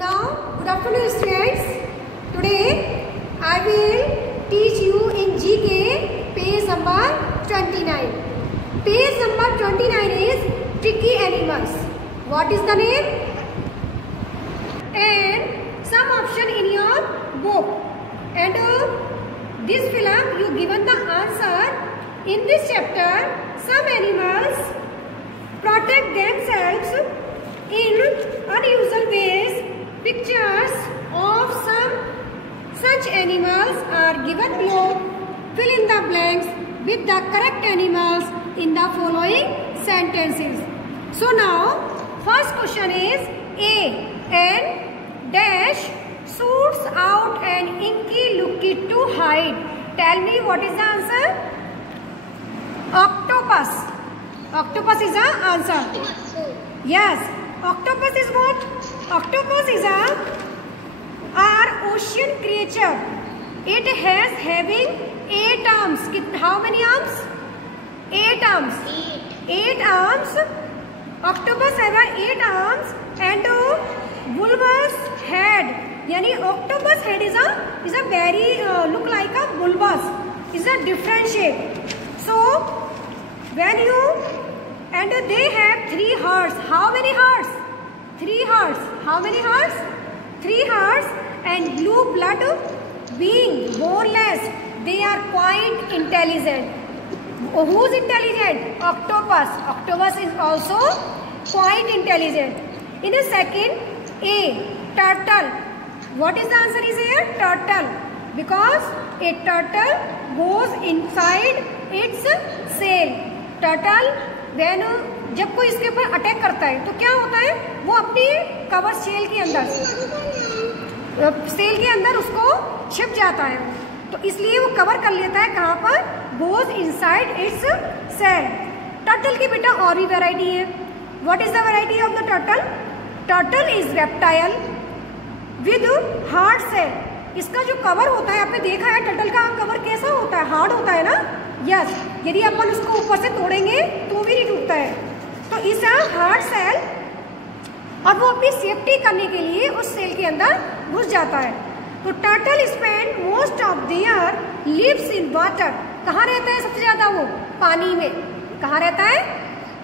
now, good afternoon students. Today I will teach you in GK page number 29. Page number 29 is tricky animals. What is the name? And some option in your book. And this film you given the answer. In this chapter, some animals protect themselves in unusual ways. Pictures of some such animals are given below. Fill in the blanks with the correct animals in the following sentences. So now, first question is A. An dash shoots out an inky looky to hide. Tell me what is the answer? Octopus. Octopus is the answer. Yes. Octopus is what? Octopus is our ocean creature. It has having 8 arms. How many arms? 8 arms. 8 arms. Octopus have 8 arms and bulbous head. Yani octopus head is a very look like a bulbous. Is a different shape. So when you and they have 3 hearts. How many hearts? 3 hearts. How many hearts? 3 hearts and blue blood being boneless. They are quite intelligent. Who is intelligent? Octopus. Octopus is also quite intelligent. In a second, A. Turtle. What is the answer is here? Turtle. Because a turtle goes inside its shell. Turtle when जब कोई इसके ऊपर attack करता है तो क्या होता है, वो अपनी कवर सेल के अंदर उसको छिप जाता है, तो इसलिए वो कवर कर लेता है कहाँ पर, goes inside its shell. Turtle की बेटा और भी वैरायटी है. What is the variety of the turtle? Turtle is reptile with hard shell. इसका जो कवर होता है, आपने देखा है टर्टल का कवर कैसा होता है, हार्ड होता है ना. यस, यदि अपन उसको ऊपर से तोड़ेंगे तो भी नहीं टूटता है. तो इस हार्ड सेल, और वो अपनी सेफ्टी करने के लिए उस सेल के अंदर घुस जाता है. तो turtle spend most of their lives in water. कहाँ रहता है सबसे ज्यादा? वो पानी में. कहाँ रहता है?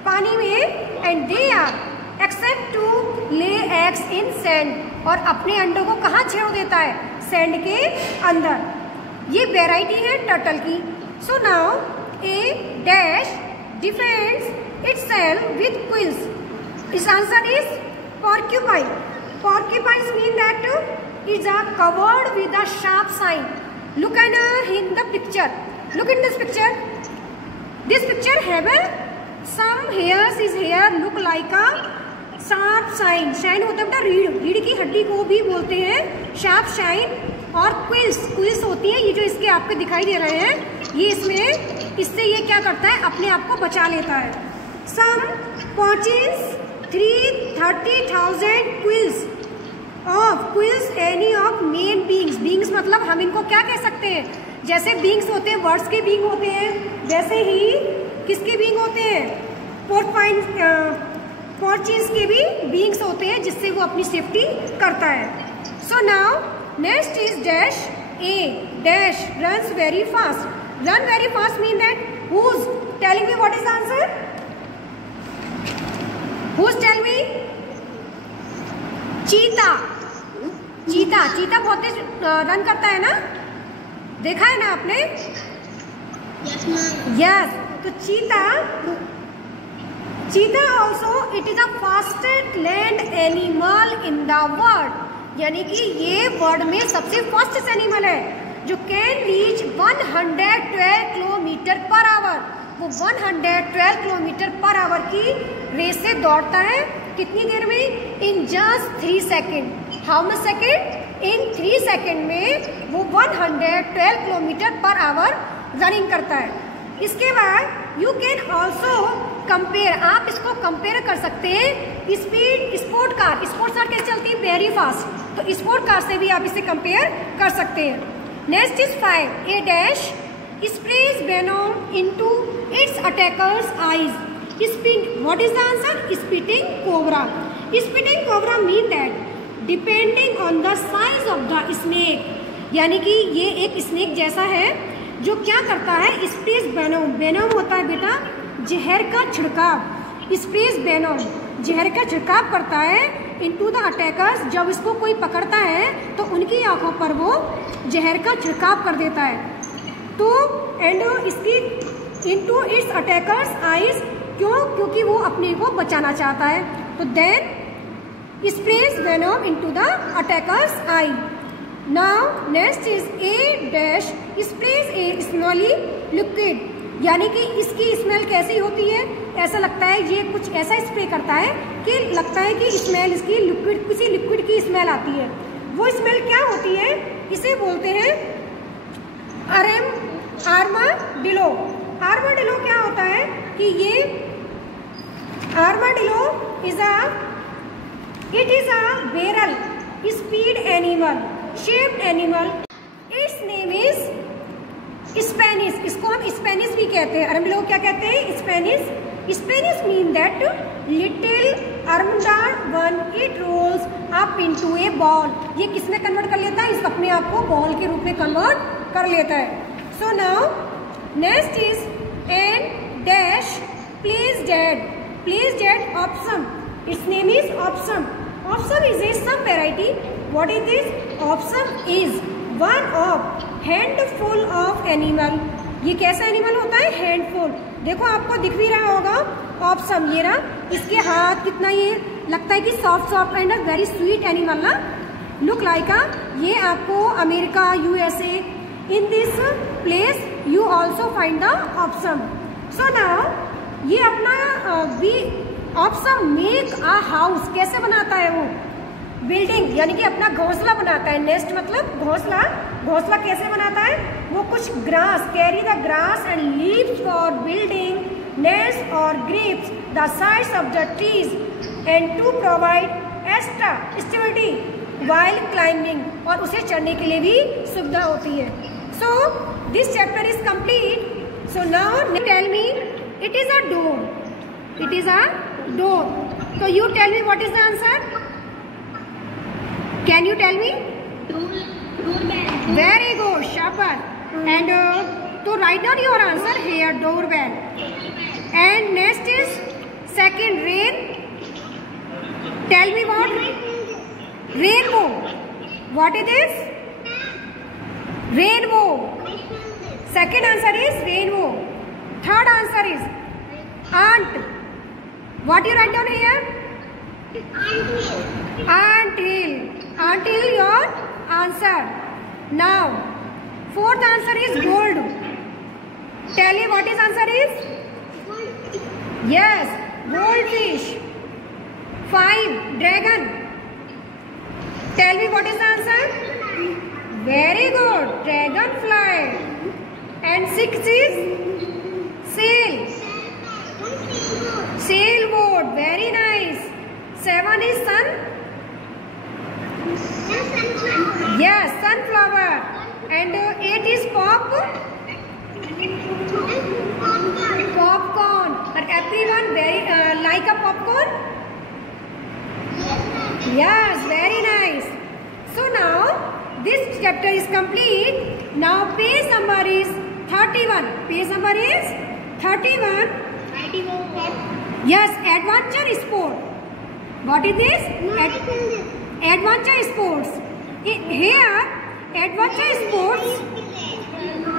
पानी में. And they are except to lay eggs in sand. और अपने अंडों को कहाँ छेड़ देता है? सैंड के अंदर. ये वेराइटी है टर्टल की. So now A dash defends itself with quills. Its answer is porcupine. Porcupines mean that it's covered with a sharp sign. Look at in the picture. Look in this picture. This picture have some hairs. Is hair look like a sharp sign. Shine होता है बेटा रीढ़. रीढ़ की हड्डी को भी बोलते हैं sharp shine. और quills. Quills होती है ये जो इसके आपके दिखाई दे रहे हैं. ये इससे ये क्या करता है, अपने आप को बचा लेता है. Some pouches 330,000 quills any of main beings. Beings मतलब हम इनको क्या कह सकते हैं? जैसे beings होते हैं, वर्ड्स के being होते हैं, वैसे ही किसके being होते हैं? pouches के भी beings होते हैं जिससे वो अपनी सेफ्टी करता है. So now next is dash. A dash runs very fast. Run very fast mean that who's telling me what is the answer? Who's tell me? चीता. चीता बहुत तेज रन करता है ना, देखा है ना आपने? यस. तो चीता also it is the fastest land animal in the world. यानी कि ये वर्ल्ड में सबसे फास्टेस्ट एनिमल है जो can reach 112 kilometre per hour. वो 112 किलोमीटर पर आवर की रेस से दौड़ता है. कितनी देर में? In just 3 second. How much second? In 3 second में वो 112 किलोमीटर पर आवर रनिंग करता है. इसके बाद यू कैन ऑल्सो कंपेयर. आप इसको कंपेयर कर सकते हैं speed sport car. Sports car कैसे चलती है? Very fast. तो स्पोर्ट कार से भी आप इसे कंपेयर कर सकते हैं. Next is 5. A dash sprays venom into its attacker's eyes. What is the answer? Spitting cobra. Spitting cobra mean that depending on the size of the snake, यानी कि ये एक स्नेक जैसा है जो क्या करता है, स्प्रेज वेनम, वेनम होता है बेटा जहर का छिड़काव, स्प्रेज वेनम जहर का छिड़काव करता है इनटू द अटैकर्स, जब इसको कोई पकड़ता है तो उनकी आंखों पर वो जहर का छिड़काव कर देता है। तो एंड इसकी इनटू इट्स अटैकर्स आईज, क्यों, क्योंकि वो अपने को बचाना चाहता है। तो then sprays venom into the attackers eye. Now next is a dash sprays a smelly liquid, यानी कि इसकी स्मेल कैसी होती है, ऐसा लगता है ये कुछ ऐसा स्प्रे करता है कि लगता है कि स्मेल इसकी लिक्विड, किसी लिक्विड की स्मेल आती है। वो स्मेल क्या होती है, इसे बोलते हैं आर्माडिलो। आर्माडिलो क्या होता है कि ये armadillo it is a barrel speed animal, shaped animal, it's name is Spanish, इसको हम स्पेनिश भी कहते हैं। अरब लोग क्या कहते हैं, Spanish. Spanish mean that little armed one, it rolls up into a ball, ये किसमें कन्वर्ट कर लेता है, इस अपने आप को बॉल के रूप में कन्वर्ट कर लेता है। So now next is an dash place dead option, its name is option. Option is a some variety, what is this, option is one of handful of animal, ये कैसा एनिमल होता है, हैंडफुल। देखो आपको दिख भी रहा होगा ऑप्शन, ये रहा, इसके हाथ कितना ये लगता है कि soft soft and very sweet animal ना, लुक लाइक अ, ये आपको America, USA, in this place you also find the option. So now ये अपना we option make a house, कैसे बनाता है वो, बिल्डिंग, यानी कि अपना घोंसला बनाता है। नेस्ट मतलब घोंसला, घोंसला कैसे बनाता है, वो कुछ grass, carry the grass and leaves for building nest और grips the sides of the trees and to provide extra stability while climbing, और उसे चढ़ने के लिए भी सुविधा होती है। So this chapter is complete. So now tell me, it is a door, it is a door. So you tell me what is the answer? Can you tell me? Doorbell. Very good, Shabash. And to write down your answer here, doorbell. And next is second, rain. Tell me what? Rainbow. What is this? Rainbow. Second answer is rainbow. Third answer is ant. What you write down here? Anthill. Anthill your answer. Now, fourth answer is gold. Tell me what is answer is? Yes, goldfish. 5, dragon. Tell me what is the answer? Very good, dragonfly. And 6 is sail. Sailboat, very nice. 7 is sun. Yes, sunflower. And 8 is pop. Popcorn. But everyone very like a popcorn. Yes, very nice. So now this chapter is complete. Now page number is 31. Page number is 31. Yes, adventure sport. What is this? Adventure sports. Here, adventure sports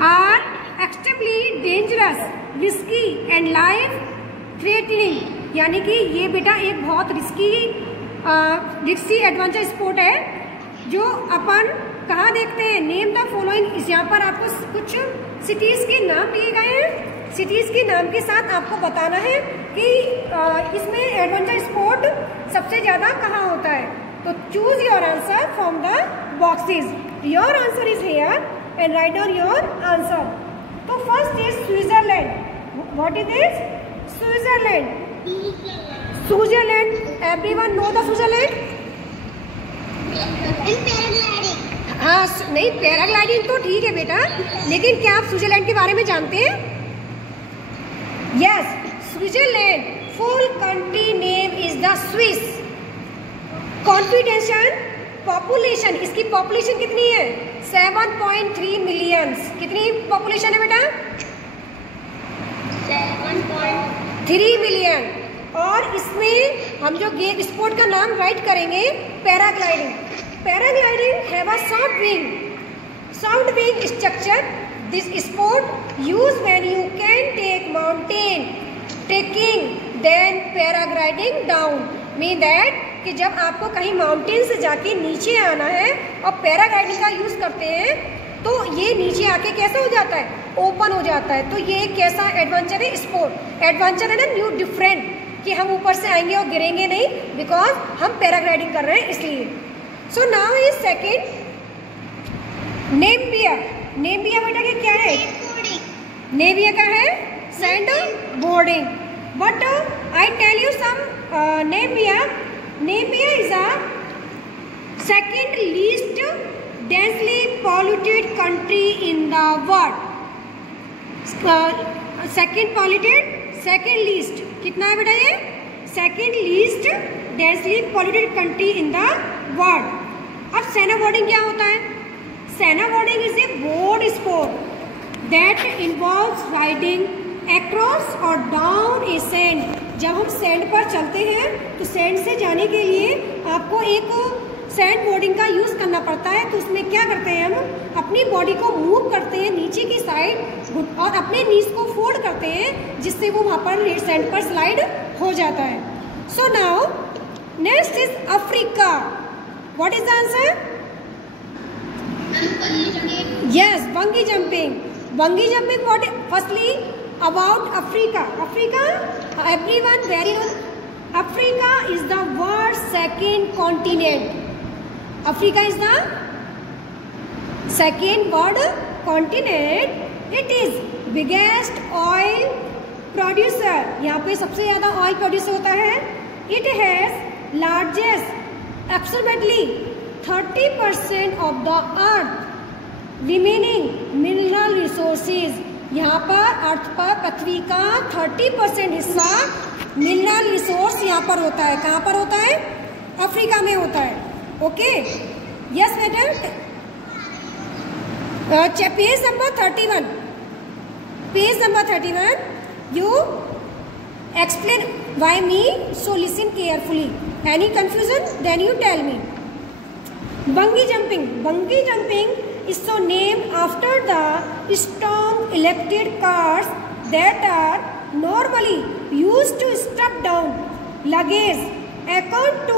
are extremely dangerous, risky and life threatening. यानी कि ये बेटा एक बहुत risky adventure sport है जो अपन कहाँ देखते हैं। नेम द फॉलोइंग, यहाँ पर आपको कुछ सिटीज के नाम दिए गए हैं। सिटीज के नाम के साथ आपको बताना है कि इसमें एडवेंचर स्पोर्ट सबसे ज्यादा कहाँ होता है। तो choose your answer from the boxes. Your answer is here and write down your answer. तो first is Switzerland. What is this? Switzerland. Switzerland, everyone know the Switzerland? हाँ, नहीं पैराग्लाइडिंग तो ठीक है बेटा, लेकिन क्या आप स्विट्जरलैंड के बारे में जानते हैं? Yes, Switzerland full country name is the Swiss confederation population, इसकी पॉपुलेशन कितनी है? 7.3 मिलियंस। कितनी पॉपुलेशन है बेटा? 7.3 मिलियन। और इसमें हम जो गेम स्पोर्ट का नाम राइट करेंगे paragliding. Paragliding have a sound wing structure. This sport used when you can take mountain trekking then paragliding down. Mean that कि जब आपको कहीं माउंटेन से जाके नीचे आना है और पैराग्लाइडिंग का यूज करते हैं तो ये नीचे आके कैसा हो जाता है? ओपन हो जाता है। तो ये कैसा एडवेंचर है? स्पोर्ट। एडवेंचर है ना, न्यू डिफरेंट, कि हम ऊपर से आएंगे और गिरेंगे नहीं, बिकॉज हम पैराग्लाइडिंग कर रहे हैं इसलिए। So now is second Namibia. Namibia बेटा के क्या है? नेम्बिया का है sand boarding. But I tell you some Namibia. Namibia is a second least densely polluted country in the world. Second least कितना है बेटा? ये second least densely polluted country in the world. अब स्नोबोर्डिंग क्या होता है? Snowboarding is a board sport that involves riding across or down a sand. जब हम सैंड पर चलते हैं तो सैंड से जाने के लिए आपको एक सैंड बोर्डिंग का यूज करना पड़ता है। तो उसमें क्या करते हैं? हम अपनी बॉडी को मूव करते हैं नीचे की साइड और अपने नीज को फोल्ड करते हैं, जिससे वो वहाँ पर सैंड पर स्लाइड हो जाता है। So now next is Africa. What is the answer? Yes, bungee jumping. Bungee jumping. What? Firstly, about Africa. Africa, everyone very knows. Africa is the world's second continent. Africa is the second world continent. It is biggest oil producer. यहाँ पे सबसे ज़्यादा oil produce होता है। It has largest, approximately 30% of the earth remaining mineral resources. यहाँ पर अर्थ पर पृथ्वी का 30% हिस्सा मिनरल रिसोर्स यहाँ पर होता है। कहाँ पर होता है? अफ्रीका में होता है। ओके, यस बेटा। Page number 31, page number 31, you explain by me, so listen carefully. Any confusion? Then you tell me. Bungee jumping. Bungee jumping is so named after the strong electric cars that are normally used to strap down luggage. According to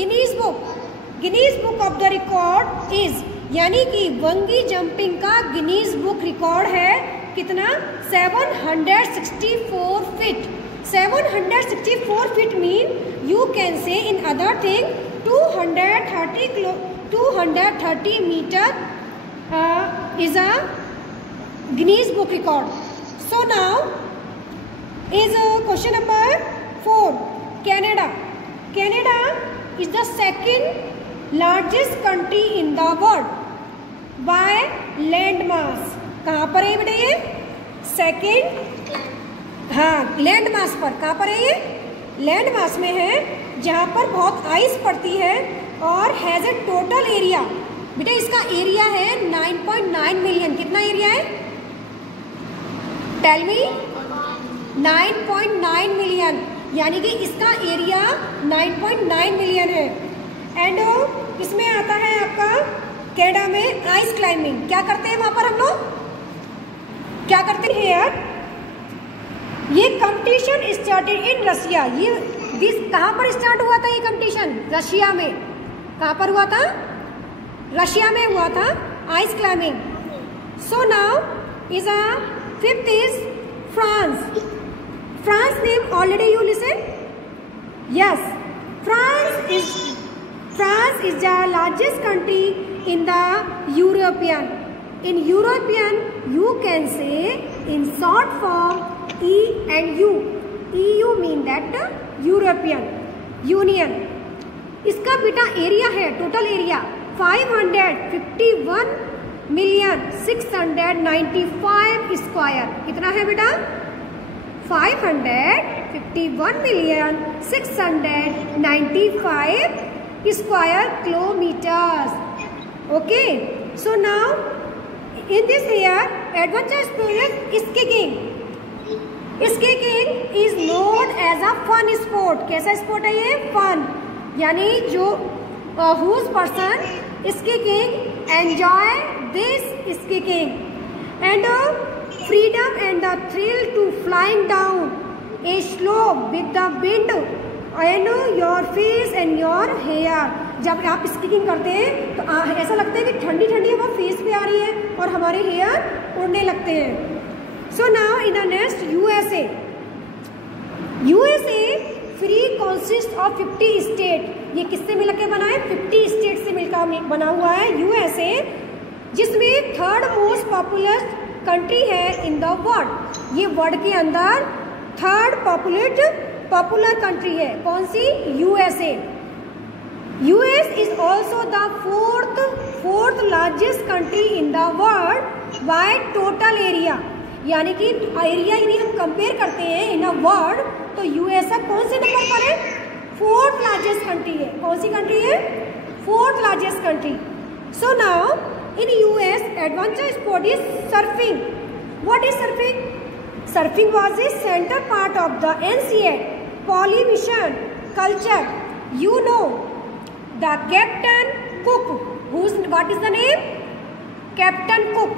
Guinness Book of the Record is, यानी कि bungee jumping का Guinness book record है कितना? 764 feet. 764 feet mean you can say in other thing 230 metre is a Guinness Book record. So now is question number 4. Canada. Canada is the second largest country in the world by land mass. कहाँ पर है बेटा ये? Second, हाँ, land mass पर। कहाँ पर है ये? लैंड मास में है, जहाँ पर बहुत आइस पड़ती है और हैज ए टोटल एरिया। बेटा इसका एरिया है 9.9 मिलियन। कितना एरिया है? Tell me. 9.9 मिलियन, यानी कि इसका एरिया 9.9 मिलियन है। एंड इसमें आता है आपका कनाडा में आइस क्लाइंबिंग। क्या करते हैं वहाँ पर हम लोग? क्या करते हैं यार? ये कंपटीशन स्टार्टेड इन रशिया। ये कहाँ पर स्टार्ट हुआ था ये कंपटीशन? रशिया में। कहाँ पर हुआ था? रशिया में हुआ था ice climbing. So now is a fifth is France. France name already you listen? Yes, France is the largest country in the European. In European, you can say in short form E and U. EU mean that European Union. इसका बेटा area है, total area 551,695 square. कितना है बेटा? 551,695 square kilometers. Okay, so now in this here adventure sport is skiing. Skiing is known as a fun sport. कैसा sport है ये? Fun. यानी जो whose person skiing enjoy this skiing and freedom and the thrill to flying down a slope with the wind and your face and your hair. जब आप skiing करते हैं तो ऐसा लगता है कि ठंडी ठंडी हवा फेस पे आ रही है और हमारे हेयर उड़ने लगते हैं. So now in the next USA. USA free consist of 50 state. ये किससे मिलकर बना है? 50 स्टेट से मिलकर बना हुआ है यूएसए, जिसमें थर्ड मोस्ट पॉपुलर कंट्री है इन द वर्ल्ड. ये वर्ल्ड के अंदर थर्ड पॉपुलर कंट्री है. कौन सी? USA. US is also the fourth largest country in the world by total area. यानी कि एरिया यदि हम कंपेयर करते हैं इन अ वर्ल्ड तो यूएसए कौन से नंबर पर है? 4th लार्जेस्ट कंट्री है. कौन सी कंट्री है? 4th largest country. So now in US adventure sport is surfing. What is surfing? Surfing was a centre part of the ancient Polynesian culture. You know the Captain Cook. What is the name? Captain Cook.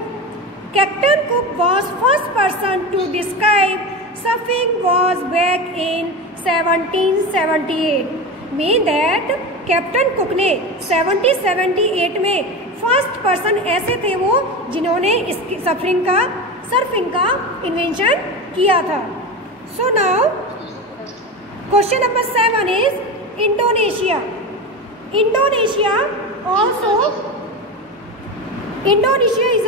Captain Cook was first person to describe surfing was back in 1778. Mean that Captain Cook ने 1778 में first person ऐसे थे वो जिन्होंने surfing का invention किया था. So now question number 7 is Indonesia. Indonesia is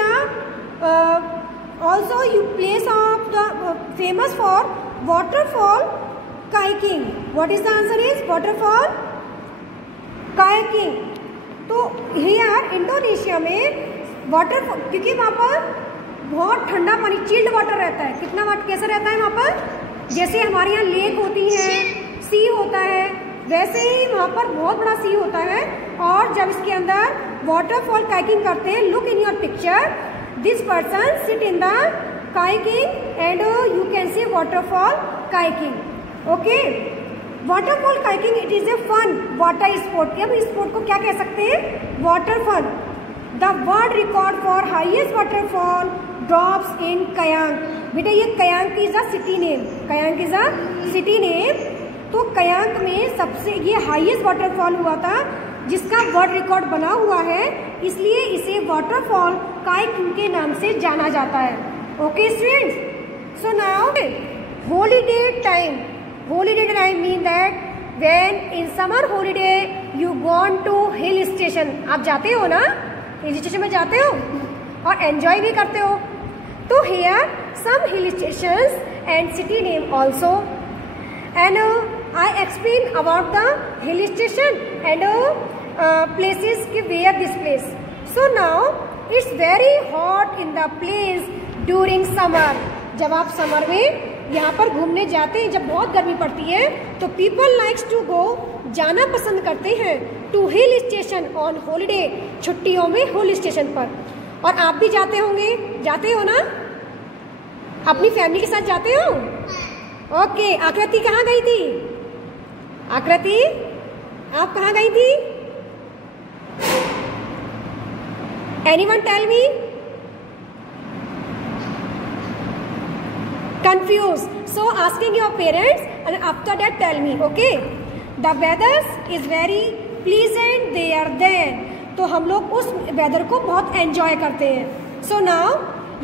also a place of the famous for waterfall kayaking. What is the answer? Is waterfall kayaking. तो here इंडोनेशिया में वाटरफॉल, क्योंकि वहाँ पर बहुत ठंडा पानी चिल्ड वाटर रहता है. कितना वाटर कैसा रहता है वहाँ पर? जैसे हमारे यहाँ लेक होती है, सी होता है, वैसे ही वहाँ पर बहुत बड़ा सी होता है. और जब इसके अंदर वाटरफॉल काइकिंग करते हैं, look in your picture, this person sit in the kayaking and you can see waterfall kayaking. Okay, waterfall kayaking it is a fun water sport. अब इस स्पोर्ट को क्या कह सकते हैं? Water fun. The world record for highest waterfall drops in Kayang. बेटा ये कयांग is a city name. Kayang is a city name. तो कयांग में सबसे ये हाईएस्ट वाटरफॉल हुआ था जिसका वर्ल्ड रिकॉर्ड बना हुआ है, इसलिए इसे वाटरफॉल काइकिंग के नाम से जाना जाता है. Okay students, so now holiday time. Holiday time mean that when in summer holiday you gone to hill station. आप जाते हो ना, हिल स्टेशन में जाते हो और एंजॉय भी करते हो. तो here some hill stations and city name also. And I explain about the hill station and places where this place. So now it's very hot in the place during summer. जब आप summer में यहाँ पर घूमने जाते हैं, जब बहुत गर्मी पड़ती है, तो people likes to go, जाना पसंद करते हैं to hill station on holiday, छुट्टियों में हिल स्टेशन पर. और आप भी जाते होंगे, जाते हो ना? अपनी फैमिली के साथ जाते हो? ओके, आकृति कहाँ गई थी? आकृति आप कहाँ गई थी? Anyone tell me? Confuse. So asking your parents and after that tell me. Okay, the weather is very pleasant there then. तो हम लोग उस वेदर को बहुत एंजॉय करते हैं. सो नाउ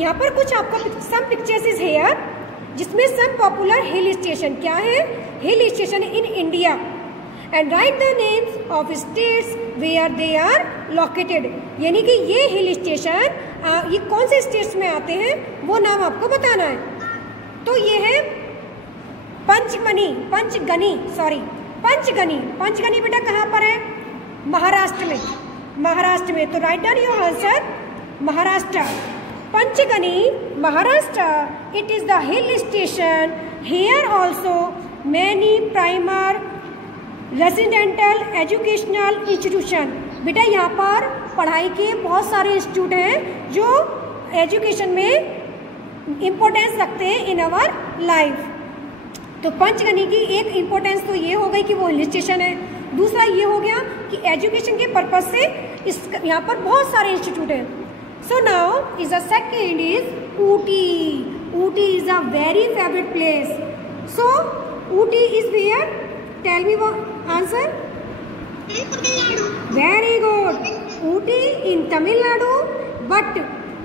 यहाँ पर कुछ आपको सम पिक्चर्स इज हेयर, जिसमें सम पॉपुलर हिल स्टेशन. क्या है? Hill station in India. And write the names of states where they are located. यानी कि ये हिल स्टेशन ये कौन से स्टेट्स में आते हैं वो नाम आपको बताना है. तो ये है पंचगनी. पंचगनी बेटा कहाँ पर है? महाराष्ट्र में. तो right down your answer, Maharashtra. Panchgani, Maharashtra. It is the hill station. Here also many residential educational institution, बेटा यहाँ पर पढ़ाई के बहुत सारे इंस्टीट्यूट हैं जो एजुकेशन में इम्पोर्टेंस रखते हैं इन आवर लाइफ। तो पंचगनी की एक इम्पोर्टेंस तो ये हो गई कि वो हिल स्टेशन है, दूसरा ये हो गया कि एजुकेशन के पर्पज से इस यहाँ पर बहुत सारे इंस्टीट्यूट हैं। So now is the second is Ooty. Ooty is a very favourite place. So Ooty is where, tell me answer. Very good, Ooty in Tamil Nadu but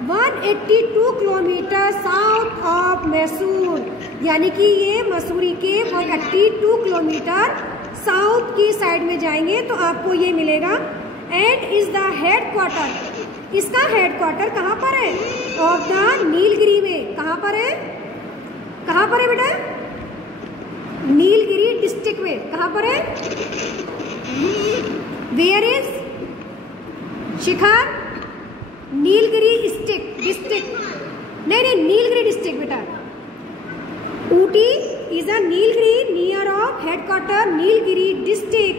182 kilometre south of Mysore, यानी कि ये मसूरी के 182 किलोमीटर साउथ की साइड में जाएंगे तो आपको ये मिलेगा। एंड इज द हेडक्वार्टर, इसका हेडक्वार्टर कहाँ पर है? ऑफ द नीलगिरी में। कहाँ पर है? कहाँ पर है बेटा? नीलगिरी डिस्ट्रिक्ट में। कहाँ पर है? Where is Shikhar? Nilgiri district नहीं, नीलगिरी डिस्ट्रिक्ट बेटा। Ooty is a Nilgiri near of headquarter Nilgiri district.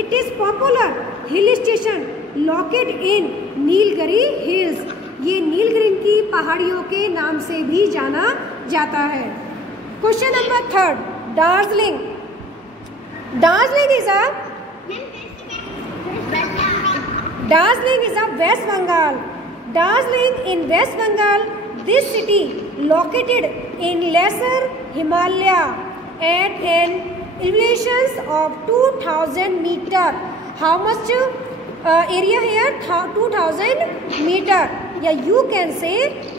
It is popular hill station located in Nilgiri hills. ये नीलगिरी की पहाड़ियों के नाम से भी जाना जाता है। Question number 3, Darjeeling. Darjeeling is a West Bengal. Darjeeling in West Bengal. This city located in Lesser Himalaya at an elevation of 2000 meter. How much area here? 2000 meter. या you can say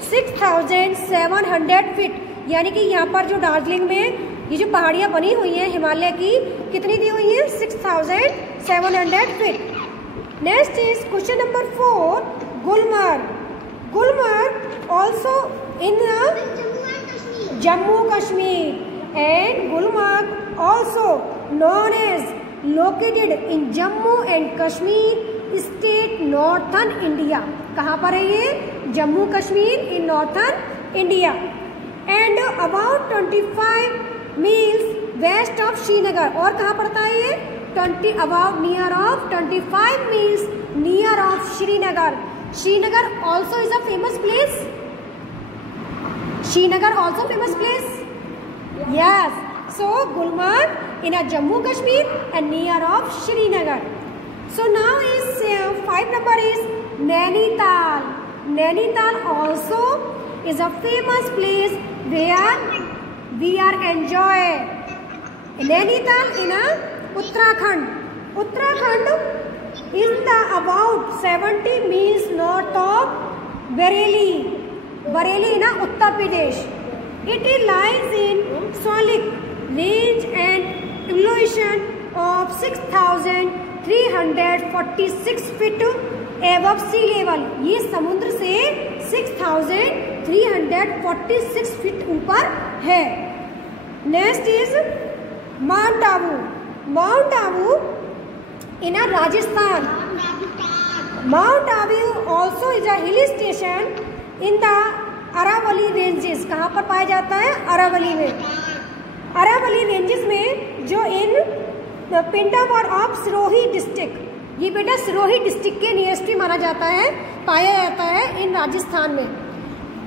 6700 feet. यानी कि यहाँ पर जो दार्जिलिंग में ये जो पहाड़ियाँ बनी हुई हैं हिमालय की, कितनी दी हुई हैं? 6700 feet. Next is question number 4, Gulmarg. Gulmarg also in Jammu Kashmir and Gulmarg also known as located in Jammu and Kashmir state northern India. कहाँ पर है ये? Jammu Kashmir in northern India and about 25 miles west of Srinagar. और कहाँ पड़ता है ये? about near of 25 miles near of Srinagar. Srinagar also is a famous place. Srinagar also famous place. Yes. So Gulmarg in a Jammu Kashmir and near of Srinagar. So now is 5 number is Nainital. Nainital also is a famous place where we are enjoy. Nainital in a Uttarakhand. Uttarakhand is the about 70 miles north of Bareilly. Bareilly in Uttar Pradesh. It lies in Solik range and elevation of 6346 feet above sea level. ये समुद्र से 6346 feet ऊपर है। Next is Mount Abu. Mount Abu in a Rajasthan. Mount Abu also is a hill station in the Aravalli ranges. कहाँ पर पाया जाता है? अरावली में। अरावली रेंजेस में जो इन पिंडावर ऑफ सिरोही डिस्ट्रिक्ट, ये बेटा सिरोही डिस्ट्रिक्ट के नियरेस्ट माना जाता है, पाया जाता है इन राजस्थान में।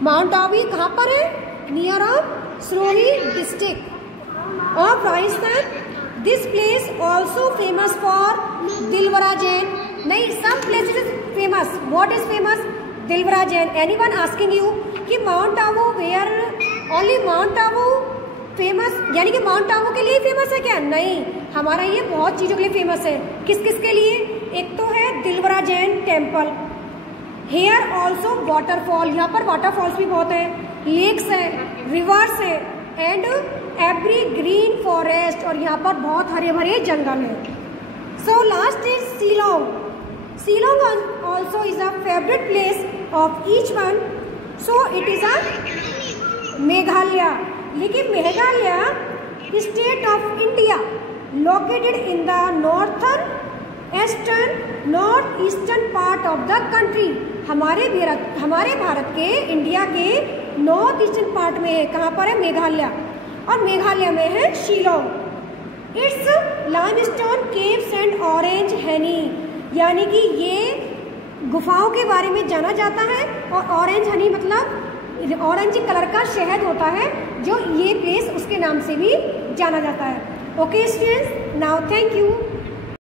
माउंट आबू कहाँ पर है? Near of Sirohi district of Rajasthan. This place also famous for Dilwara Jain. नहीं, some places is famous. What is famous? Dilwara Jain. Anyone asking you कि mount Abu where only mount Abu famous, यानी कि माउंट आबू के लिए फेमस है क्या? नहीं, हमारा ये बहुत चीज़ों के लिए फेमस है। किस किस के लिए? एक तो है Dilwara Jain temple. Here also waterfall, यहाँ पर वाटरफॉल्स भी बहुत है, लेक्स है, रिवर्स है एंड एवरी ग्रीन फॉरेस्ट, और यहाँ पर बहुत हरे भरे जंगल है। So last is Shillong. Shillong also is a favourite place of each one. So it is a Meghalaya. लेकिन Meghalaya state of India located in the north eastern part of the country. हमारे भारत के, इंडिया के नॉर्थ ईस्टर्न पार्ट में है। कहाँ पर है? मेघालय। और मेघालय में है Shillong. It's limestone caves and orange Honey, यानी कि ये गुफाओं के बारे में जाना जाता है, और ऑरेंज हनी मतलब ऑरेंज कलर का शहद होता है, जो ये प्लेस उसके नाम से भी जाना जाता है। Okay students, now thank you.